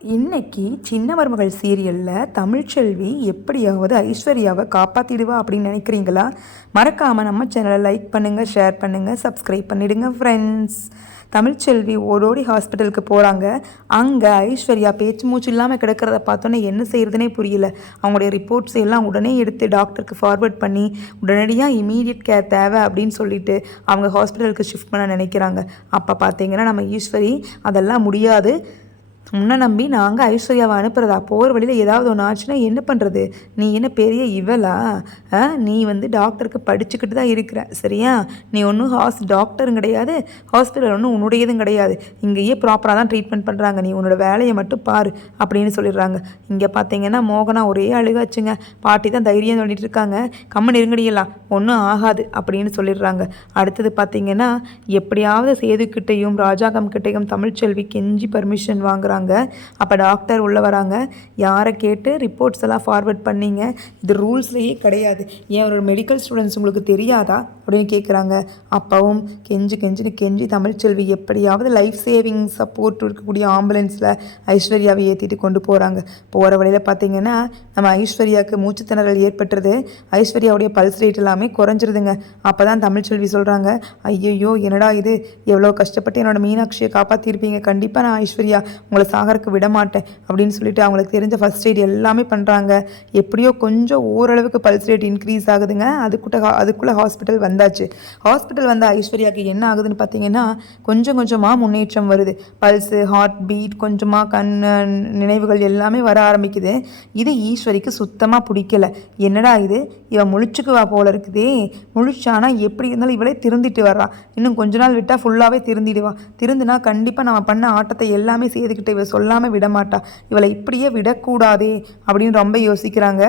இன்னைக்கு சின்ன மருமகள் சீரியலில் தமிழ்ச்செல்வி எப்படியாவது ஐஸ்வர்யாவை காப்பாற்றிடுவா அப்படின்னு நினைக்கிறீங்களா? மறக்காமல் நம்ம சேனலை லைக் பண்ணுங்கள், ஷேர் பண்ணுங்கள், சப்ஸ்கிரைப் பண்ணிவிடுங்க ஃப்ரெண்ட்ஸ். தமிழ்ச்செல்வி ஓடோடி ஹாஸ்பிட்டலுக்கு போகிறாங்க. அங்கே ஐஸ்வர்யா பேச்சு மூச்சு இல்லாமல் கிடக்கிறத பார்த்தோன்னே என்ன செய்கிறதுனே புரியல. அவங்களுடைய ரிப்போர்ட்ஸ் எல்லாம் உடனே எடுத்து டாக்டருக்கு ஃபார்வர்ட் பண்ணி உடனடியாக இமீடியட் கேர் தேவை அப்படின்னு சொல்லிட்டு அவங்க ஹாஸ்பிட்டலுக்கு ஷிஃப்ட் பண்ண நினைக்கிறாங்க. அப்போ பார்த்தீங்கன்னா நம்ம ஈஸ்வரி அதெல்லாம் முடியாது, உன்னை நம்பி நாங்கள் ஐஸ்வர்யாவை அனுப்புகிறதா, போகிற வழியில் ஏதாவது ஒன்று ஆச்சுன்னா என்ன பண்ணுறது, நீ என்ன பெரிய இவளா? நீ டாக்டருக்கு படிச்சுக்கிட்டு தான் இருக்கிற சரியா? நீ ஒன்றும் டாக்டரும் கிடையாது, ஹாஸ்பிட்டல் ஒன்றும் உன்னுடையதும் கிடையாது, இங்கேயே ப்ராப்பராக தான் ட்ரீட்மெண்ட் பண்ணுறாங்க, நீ உன்னோட வேலையை மட்டும் பாரு அப்படின்னு சொல்லிடுறாங்க. இங்கே பார்த்தீங்கன்னா மோகனா ஒரே அழுகாச்சுங்க. பாட்டி தான் தைரியம் சொல்லிட்டு இருக்காங்க, கம்மன் இருங்கடியலாம் ஒன்றும் ஆகாது அப்படின்னு சொல்லிடுறாங்க. அடுத்தது பார்த்தீங்கன்னா எப்படியாவது சேதுக்கிட்டையும் ராஜாகம் கிட்டையும் தமிழ்ச்செல்வி கெஞ்சி பர்மிஷன் வாங்குறாங்க. அப்போ டாக்டர் உள்ளே வராங்க. யாரை கேட்டு ரிப்போர்ட்ஸ் எல்லாம் ஃபார்வர்ட் பண்ணீங்க? இது ரூல்ஸ்லேயே கிடையாது, ஏன் ஒரு மெடிக்கல் ஸ்டூடெண்ட்ஸ் உங்களுக்கு தெரியாதா அப்படின்னு கேட்குறாங்க. அப்பவும் கெஞ்சி தமிழ்ச்செல்வி எப்படியாவது லைஃப் சேவிங் சப்போர்ட் இருக்கக்கூடிய ஆம்புலன்ஸில் ஐஸ்வர்யாவை ஏற்றிட்டு கொண்டு போகிறாங்க. போகிற வழியில் பார்த்தீங்கன்னா நம்ம ஐஸ்வர்யாவுக்கு மூச்சு திணறல் ஏற்பட்டுருது. ஐஸ்வர்யாவுடைய பல்ஸ் ரேட் எல்லாமே குறைஞ்சிருதுங்க. அப்போ தான் தமிழ்ச்செல்வி சொல்கிறாங்க, ஐயோ என்னடா இது, எவ்வளோ கஷ்டப்பட்டு என்னோட மீனாட்சியை காப்பாற்றிருப்பீங்க, கண்டிப்பாக நான் ஐஸ்வர்யா உங்களை சாகருக்கு விட மாட்டேன் அப்படின்னு சொல்லிட்டு அவங்களுக்கு தெரிஞ்ச ஃபர்ஸ்ட் எய்ட் எல்லாமே பண்ணுறாங்க. எப்படியோ கொஞ்சம் ஓரளவுக்கு பல்ஸ் ரேட் இன்க்ரீஸ் ஆகுதுங்க. அதுக்குள்ளே ஹாஸ்பிட்டல் வந்தாச்சு. ஹாஸ்பிட்டல் வந்த ஐஸ்வர்யாவுக்கு என்ன ஆகுதுன்னு பார்த்தீங்கன்னா கொஞ்சமாக முன்னேற்றம் வருது. பல்ஸு, ஹார்ட் பீட், கொஞ்சமாக நினைவுகள் எல்லாமே வர ஆரம்பிக்குது. இது ஈஸ்வரிக்கு சுத்தமாக பிடிக்கல. என்னடா இது, இவன் முழிச்சுக்குவா போல இருக்குதே, முழிச்சானா எப்படி இருந்தாலும் இவளே திருந்திட்டு வர்றா, இன்னும் கொஞ்ச நாள் விட்டால் ஃபுல்லாகவே திருந்திடுவா, திருந்துனா கண்டிப்பாக நம்ம பண்ண ஆட்டத்தை எல்லாமே செய்துக்கிட்டு இவ சொல்லாமல் விடமாட்டா, இவளை இப்படியே விடக்கூடாதே அப்படின்னு ரொம்ப யோசிக்கிறாங்க.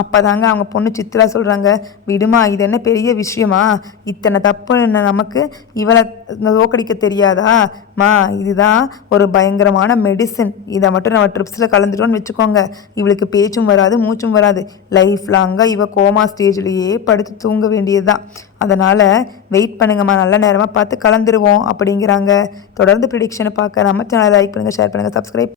அப்போ தாங்க அவங்க பொண்ணு சித்ரா சொல்கிறாங்க, விடுமா, இது என்ன பெரிய விஷயமா, இத்தனை தப்பு நமக்கு, இவளை தோக்கடிக்க தெரியாதா மா, இதுதான் ஒரு பயங்கரமான மெடிசன், இதை மட்டும் நம்ம ட்ரிப்ஸில் கலந்துட்டோன்னு வச்சுக்கோங்க, இவளுக்கு பேச்சும் வராது மூச்சும் வராது, லைஃப் லாங்காக இவ கோமா ஸ்டேஜ்லேயே படுத்து தூங்க வேண்டியது தான், அதனால் வெயிட் பண்ணுங்கம்மா, நல்ல நேரமாக பார்த்து கலந்துருவோம் அப்படிங்கிறாங்க. தொடர்ந்து ப்ரிடிக்ஷனை பார்க்க நம்ம சேனலை லைக் பண்ணுங்கள், ஷேர் பண்ணுங்கள், சப்ஸ்கிரைப்